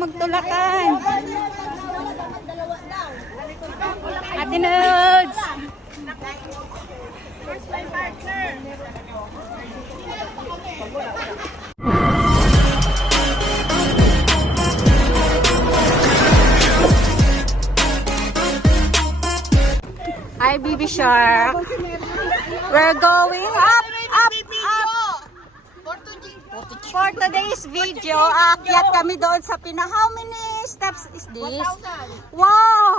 magtulakan. Ate Nudes! First my partner. Hi, Baby Shark. We're going up, up, up. For today's video, aakyat kami doon sa How many steps is this? Wow!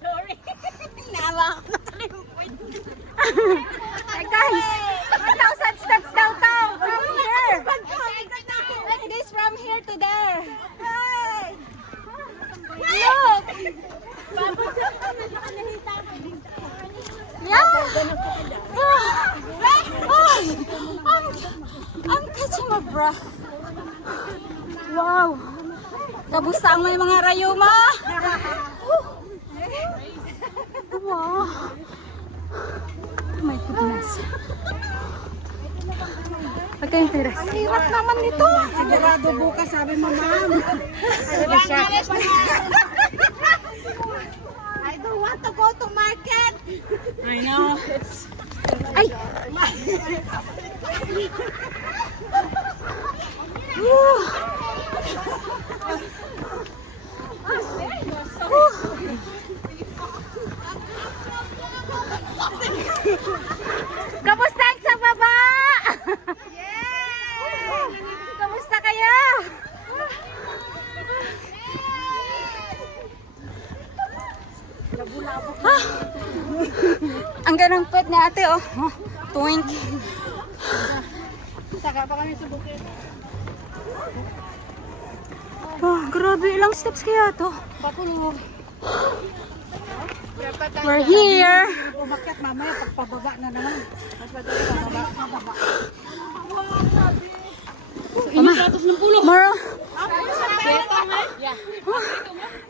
Sorry. Nawa ako Hey guys, 1,000 steps daw to from here. Like this from here to there. Hey! Look! Yeah! I'm catching my breath. Wow! Kamusta ang may mga rayuma? Wow! Oh my goodness. Pagka-interes. Ang hirap naman nito. Sigurado bukas, sabi mo, ma'am. I don't want to go to market. I know. Ay! Kamusta ang sa baba? Kamusta kayo? Ang ganang pet ni ate, oh. Twink. Saka pa kami sa bukid. Oh, grabe, ilang steps kaya to? We're here. Umakyat mamaya, pagpababa na naman. Mas madali pababa. Inikatos ng pulo. Mara.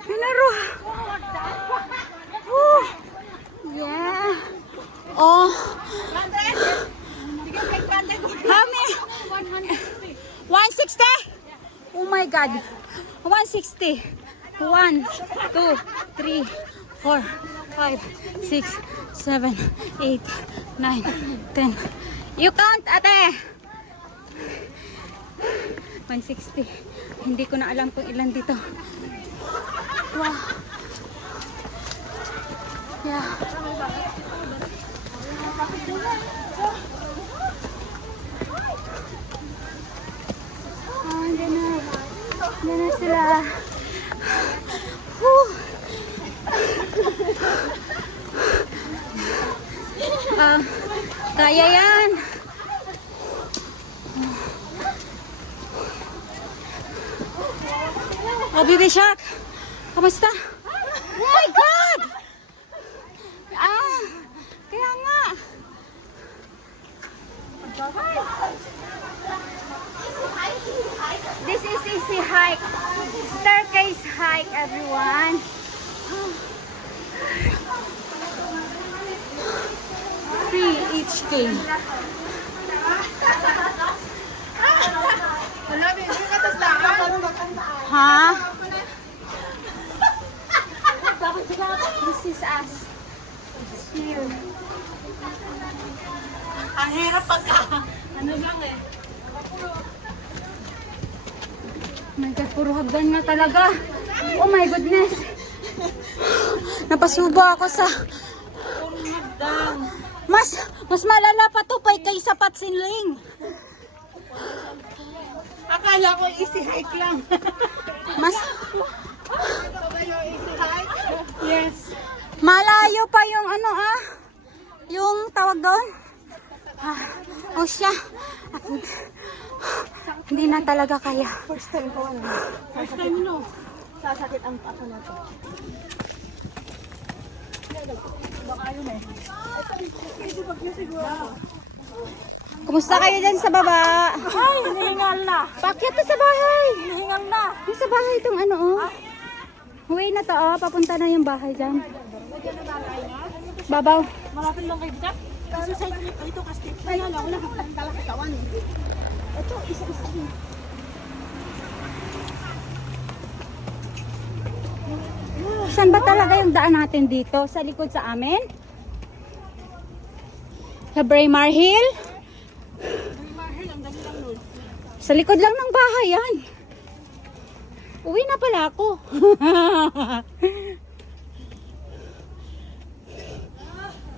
Pinaro. Yeah. Oh. How many? 160? Oh my God. 160. 1, 2, 3, 4, 5, 6, 7, 8, 9, 10. You count, ate. 160. Hindi ko na alam kung ilan dito. Wow. Yeah. Oh, andyan na. Andyan na sila. Whew. Kaya yan. Oh, Baby Shark. Kamusta? Oh my God! Kaya nga. This is easy hike. Staircase hike, everyone. Free each day. Ha? This is us. Here. Ang hirap pagka, ano lang eh. Oh my God, puro hagdan na talaga. Oh my goodness. Napasubo ako sa... Mas malala pa to pa kaysa Patsinling. Akala ko easy hike lang. Mas Ito ba yung easy hike? yes. Malayo pa yung ano yung tawag doon. Oh siya. Hindi na talaga kaya. First time ko ano. First time no. Sasakit ang ako na to. Baka yun eh. Ito pag yun siguro. Kumusta kayo dyan sa baba? Ay, hinihingal na. Pakyat na sa bahay. Hinihingal na. Yung sa bahay itong ano Way na to papunta na yung bahay dyan. Babaw. Malapit lang kayo dito. Kasi sa ito kasi kaya lang wala kang talaga katawan. Ito isa-isa din. Saan ba talaga yung daan natin dito? Sa likod sa amin? Sa Braemar Hill? Sa likod lang ng bahay yan. Uwi na pala ako.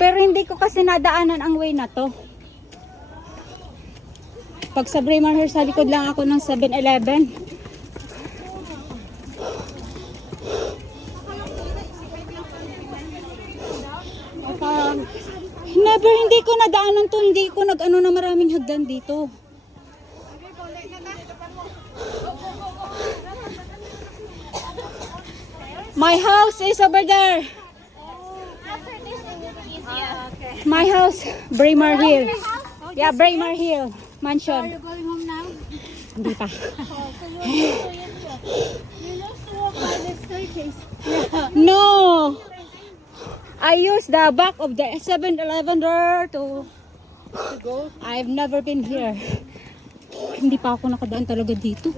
Pero hindi ko kasi nadaanan ang way na to. Pag sa Braemar Hill, sa likod lang ako ng 7-Eleven. Never, hindi ko nadaanan to. Hindi ko nag-ano na maraming hagdan dito. My house is over there. My house, Braemar Hill. Yeah, Braemar Hill Mansion. Are you going home now? Hindi pa. You used to walk by the staircase. No! I use the back of the 7-Eleven there to Go. I've never been here. Hindi pa ako nakadaan talaga dito.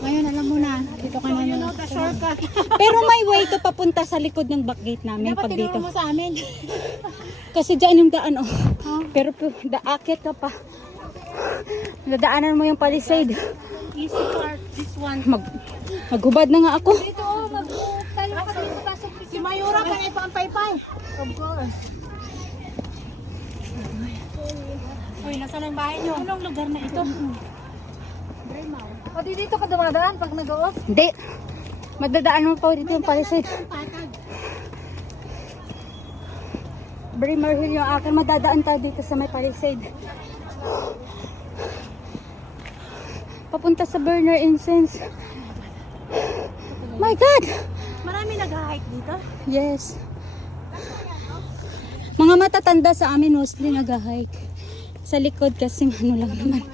Ngayon, alam mo na. Dito ka na. You know the shortcut. Pero may way to papunta sa likod ng back gate namin Dapat pag dito. tinuro mo sa amin. Kasi dyan yung daan, oh. Pero daakit ka pa. Nadaanan mo yung palisade. Easy part. This one. Maghubad na nga ako. Dito, talo ka dito. Pasok si Mayura ka na ang paypay. Of course. Uy, nasa ang bahay niyo? Anong lugar na ito? O, dito ka dumadaan pag nag-off? Hindi. Madadaan mo pa dito yung palisade. Braemar Hill yung akin. Madadaan tayo dito sa may palisade. Papunta sa Burner Incense. My God! Marami nag-hike dito. Yes. Mga matatanda sa amin mostly nag-hike. Sa likod kasi ano lang naman.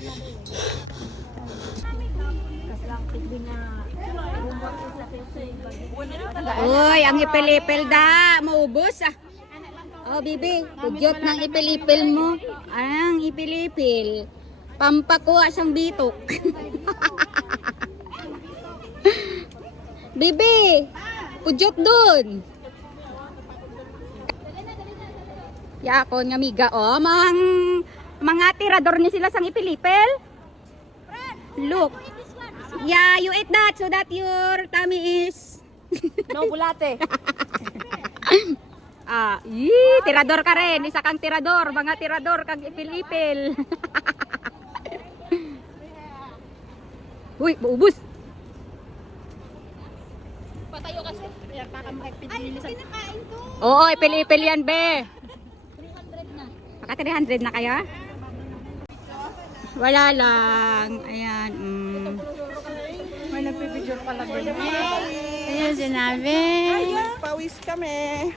Uy, ang ipil-ipil da. Maubos ah. Oh, bibi. Pugyot ng ipil-ipil mo. Ang ipil-ipil. Pampakuha siyang bitok. Bibi. Pugyot dun. Yakon nga miga. Oh, mga tirador ni sila sang ipil-ipil. Look. Yeah, you eat that so that your tummy is No, bulate. tirador ka rin. Isa kang tirador. Mga tirador kang ipil-ipil. Uy, maubos. Patayo kasi. Kaya kakamahigpit din sa kinakain to. Oo, ipil-ipil yan, be. 300 na. Maka 300 na kayo? Wala lang. Ayan. May nagpipicture pala ba? Ayan sinabi. Pawis kami.